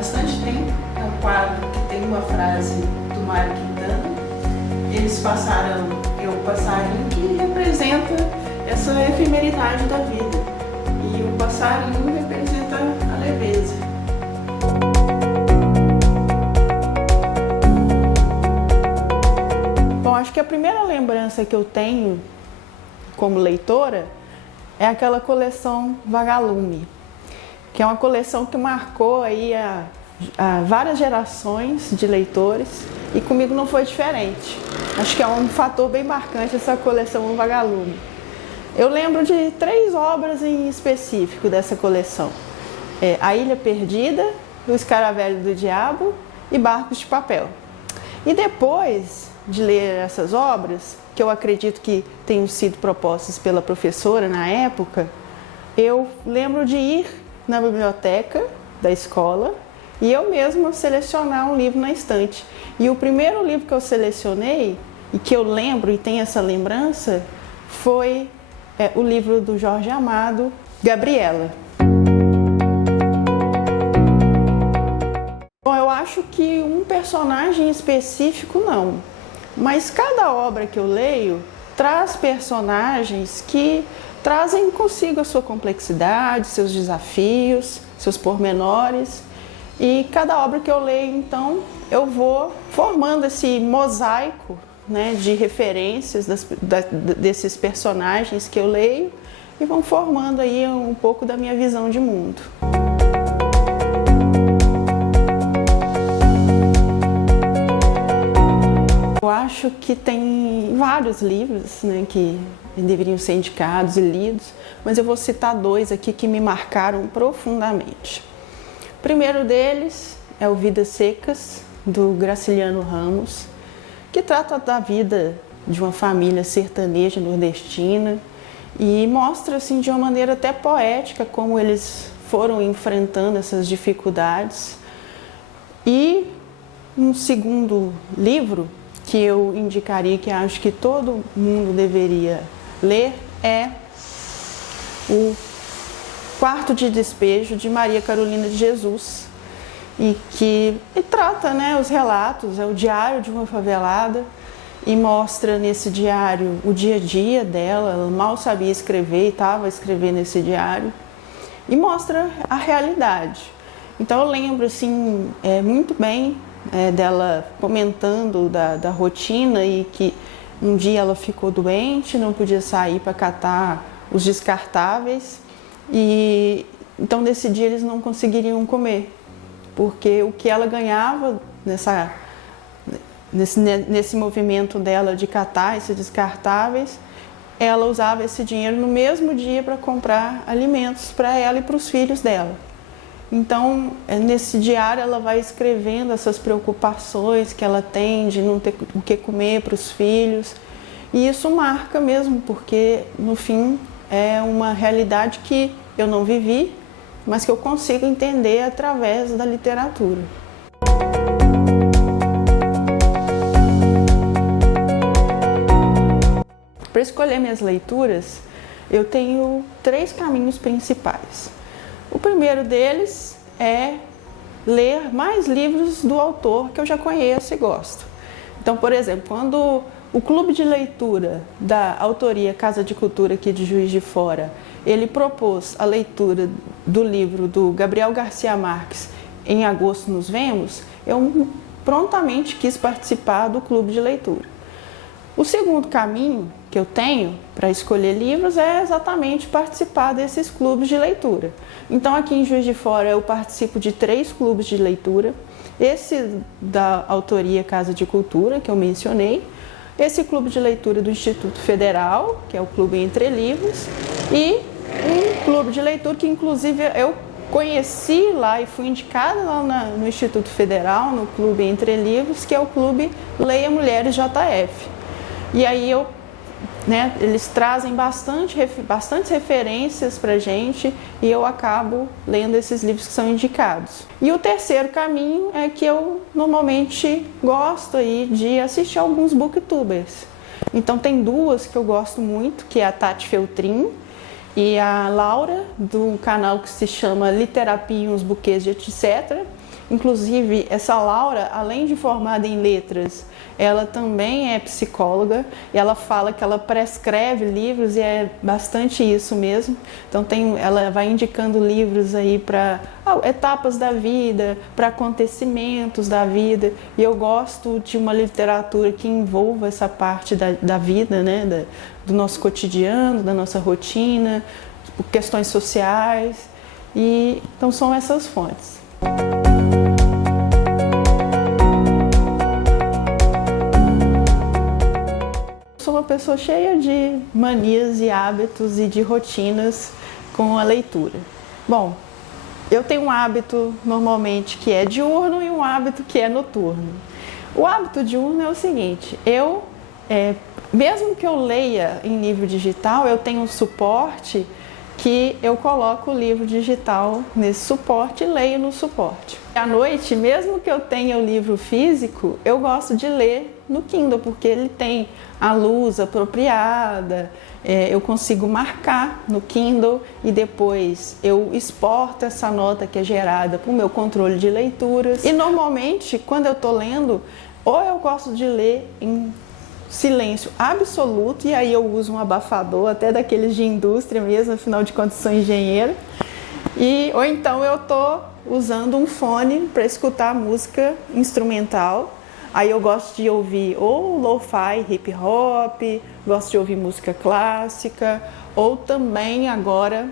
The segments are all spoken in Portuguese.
bastante tempo. É um quadro que tem uma frase do Mário Quintana. Eles passaram, é o passarinho que representa essa efemeridade da vida. E o passarinho representa a leveza. Bom, acho que a primeira lembrança que eu tenho como leitora é aquela coleção Vagalume, que é uma coleção que marcou aí a várias gerações de leitores, e comigo não foi diferente. Acho que é um fator bem marcante essa coleção Vagalume. Eu lembro de 3 obras em específico dessa coleção: A Ilha Perdida, O Escaravelho do Diabo e Barcos de Papel. E depois de ler essas obras, que eu acredito que tenham sido propostas pela professora na época, eu lembro de ir na biblioteca da escola e eu mesma selecionar um livro na estante. E o primeiro livro que eu selecionei, e que eu lembro e tenho essa lembrança, foi o livro do Jorge Amado, Gabriela. Bom, eu acho que um personagem específico não, mas cada obra que eu leio traz personagens que trazem consigo a sua complexidade, seus desafios, seus pormenores. E cada obra que eu leio, então, eu vou formando esse mosaico, né, de referências desses personagens que eu leio e vão formando aí um pouco da minha visão de mundo. Eu acho que tem vários livros, né, que deveriam ser indicados e lidos, mas eu vou citar 2 aqui que me marcaram profundamente. O primeiro deles é o Vidas Secas, do Graciliano Ramos, que trata da vida de uma família sertaneja nordestina e mostra assim, de uma maneira até poética como eles foram enfrentando essas dificuldades. E um segundo livro que eu indicaria, que acho que todo mundo deveria ler, é o Quarto de Despejo, de Maria Carolina de Jesus, e que trata, né, os relatos, é o diário de uma favelada, e mostra nesse diário o dia a dia dela. Ela mal sabia escrever e estava escrevendo esse diário, e mostra a realidade. Então eu lembro assim, muito bem dela comentando da rotina, e que um dia ela ficou doente, não podia sair para catar os descartáveis, e então nesse dia eles não conseguiriam comer, porque o que ela ganhava nesse movimento dela de catar esses descartáveis, ela usava esse dinheiro no mesmo dia para comprar alimentos para ela e para os filhos dela. Então, nesse diário ela vai escrevendo essas preocupações que ela tem de não ter o que comer para os filhos, e isso marca mesmo, porque no fim é uma realidade que eu não vivi, mas que eu consigo entender através da literatura. Para escolher minhas leituras, eu tenho 3 caminhos principais. O primeiro deles é ler mais livros do autor que eu já conheço e gosto. Então, por exemplo, quando o clube de leitura da autoria Casa de Cultura aqui de Juiz de Fora, ele propôs a leitura do livro do Gabriel Garcia Marques, Em Agosto Nos Vemos, eu prontamente quis participar do clube de leitura. O segundo caminho que eu tenho para escolher livros é exatamente participar desses clubes de leitura. Então, aqui em Juiz de Fora eu participo de 3 clubes de leitura. Esse da autoria Casa de Cultura, que eu mencionei, esse clube de leitura do Instituto Federal, que é o Clube Entre Livros, e um clube de leitura que inclusive eu conheci lá e fui indicada lá no Instituto Federal, no Clube Entre Livros, que é o Clube Leia Mulheres JF. E aí eles trazem bastantes referências para a gente, e eu acabo lendo esses livros que são indicados. E o terceiro caminho é que eu normalmente gosto aí de assistir alguns booktubers. Então tem 2 que eu gosto muito, que é a Tati Feltrin e a Laura, do canal que se chama Literapia e uns Buquês de Etc. Inclusive, essa Laura, além de formada em letras, ela também é psicóloga e ela fala que ela prescreve livros e é bastante isso mesmo. Então ela vai indicando livros aí para etapas da vida, para acontecimentos da vida. E eu gosto de uma literatura que envolva essa parte da vida, né? Do nosso cotidiano, da nossa rotina, questões sociais. E então são essas fontes. Sou uma pessoa cheia de manias e hábitos e de rotinas com a leitura. Bom, eu tenho um hábito normalmente que é diurno e um hábito que é noturno. O hábito diurno é o seguinte: mesmo que eu leia em livro digital, eu tenho um suporte que eu coloco o livro digital nesse suporte e leio no suporte. À noite, mesmo que eu tenha o livro físico, eu gosto de ler no Kindle, porque ele tem a luz apropriada, eu consigo marcar no Kindle e depois eu exporto essa nota que é gerada para o meu controle de leituras. E normalmente, quando eu estou lendo, ou eu gosto de ler em silêncio absoluto, e aí eu uso um abafador, até daqueles de indústria mesmo, afinal de contas sou engenheiro, ou então eu estou usando um fone para escutar música instrumental. Aí eu gosto de ouvir ou lo-fi, hip hop, gosto de ouvir música clássica, ou também agora,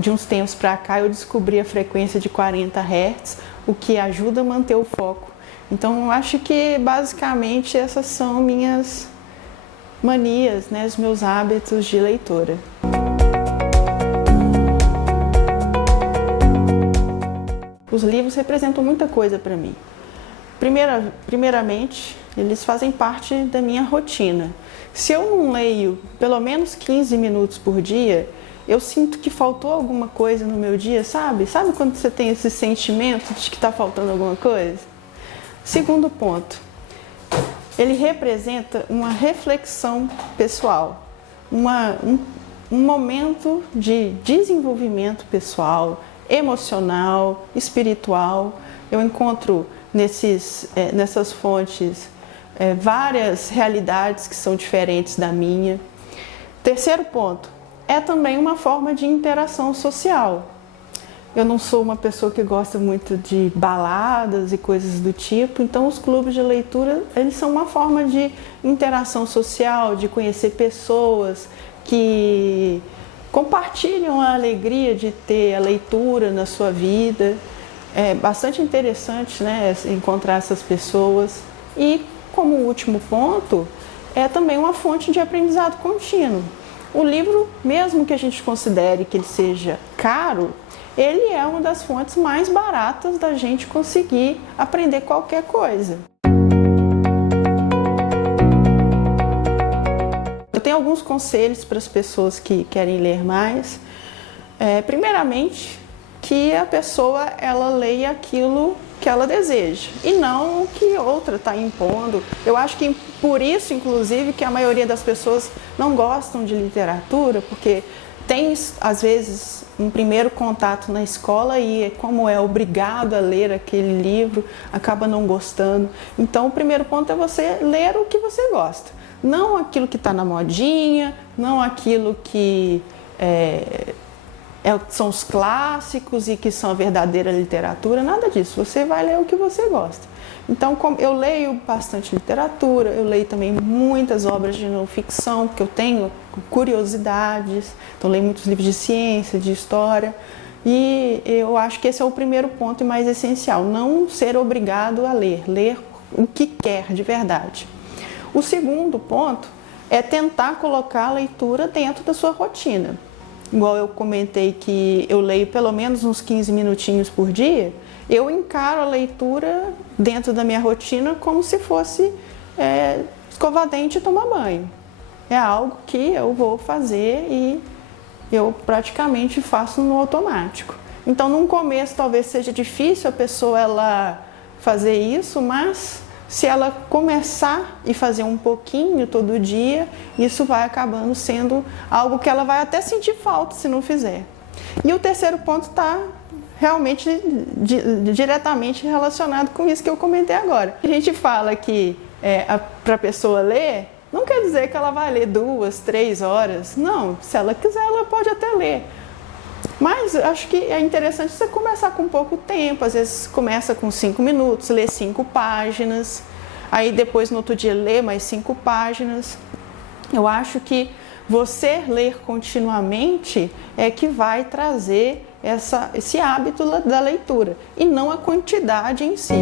de uns tempos para cá, eu descobri a frequência de 40 Hz, o que ajuda a manter o foco. Então, eu acho que basicamente essas são minhas manias, né, os meus hábitos de leitura. Os livros representam muita coisa para mim. Primeiramente, eles fazem parte da minha rotina. Se eu não leio pelo menos 15 minutos por dia, eu sinto que faltou alguma coisa no meu dia, sabe? Sabe quando você tem esse sentimento de que está faltando alguma coisa? Segundo ponto, ele representa uma reflexão pessoal, um momento de desenvolvimento pessoal, emocional, espiritual. Eu encontro nessas fontes várias realidades que são diferentes da minha. Terceiro ponto, é também uma forma de interação social. Eu não sou uma pessoa que gosta muito de baladas e coisas do tipo, então os clubes de leitura, eles são uma forma de interação social, de conhecer pessoas que compartilham a alegria de ter a leitura na sua vida. É bastante interessante, né, encontrar essas pessoas. E como último ponto, é também uma fonte de aprendizado contínuo. O livro, mesmo que a gente considere que ele seja caro, ele é uma das fontes mais baratas da gente conseguir aprender qualquer coisa. Eu tenho alguns conselhos para as pessoas que querem ler mais. Primeiramente, que a pessoa ela leia aquilo que ela deseja e não o que outra está impondo. Eu acho que por isso, inclusive, que a maioria das pessoas não gostam de literatura, porque tem, às vezes, um primeiro contato na escola e, como é obrigado a ler aquele livro, acaba não gostando. Então, o primeiro ponto é você ler o que você gosta. Não aquilo que está na modinha, não aquilo que são os clássicos e que são a verdadeira literatura, nada disso. Você vai ler o que você gosta. Então, eu leio bastante literatura, eu leio também muitas obras de não ficção, porque eu tenho curiosidades, então leio muitos livros de ciência, de história, e eu acho que esse é o primeiro ponto e mais essencial, não ser obrigado a ler o que quer de verdade. O segundo ponto é tentar colocar a leitura dentro da sua rotina. Igual eu comentei que eu leio pelo menos uns 15 minutinhos por dia, eu encaro a leitura dentro da minha rotina como se fosse escovar dente e tomar banho. É algo que eu vou fazer e eu praticamente faço no automático. Então, no começo talvez seja difícil a pessoa ela fazer isso, mas se ela começar e fazer um pouquinho todo dia, isso vai acabando sendo algo que ela vai até sentir falta se não fizer. E o terceiro ponto está realmente diretamente relacionado com isso que eu comentei agora. A gente fala que para a pessoa ler, não quer dizer que ela vai ler 2, 3 horas. Não, se ela quiser, ela pode até ler. Mas acho que é interessante você começar com pouco tempo. Às vezes começa com 5 minutos, lê 5 páginas. Aí depois no outro dia lê mais 5 páginas. Eu acho que você ler continuamente é que vai trazer esse hábito da leitura e não a quantidade em si.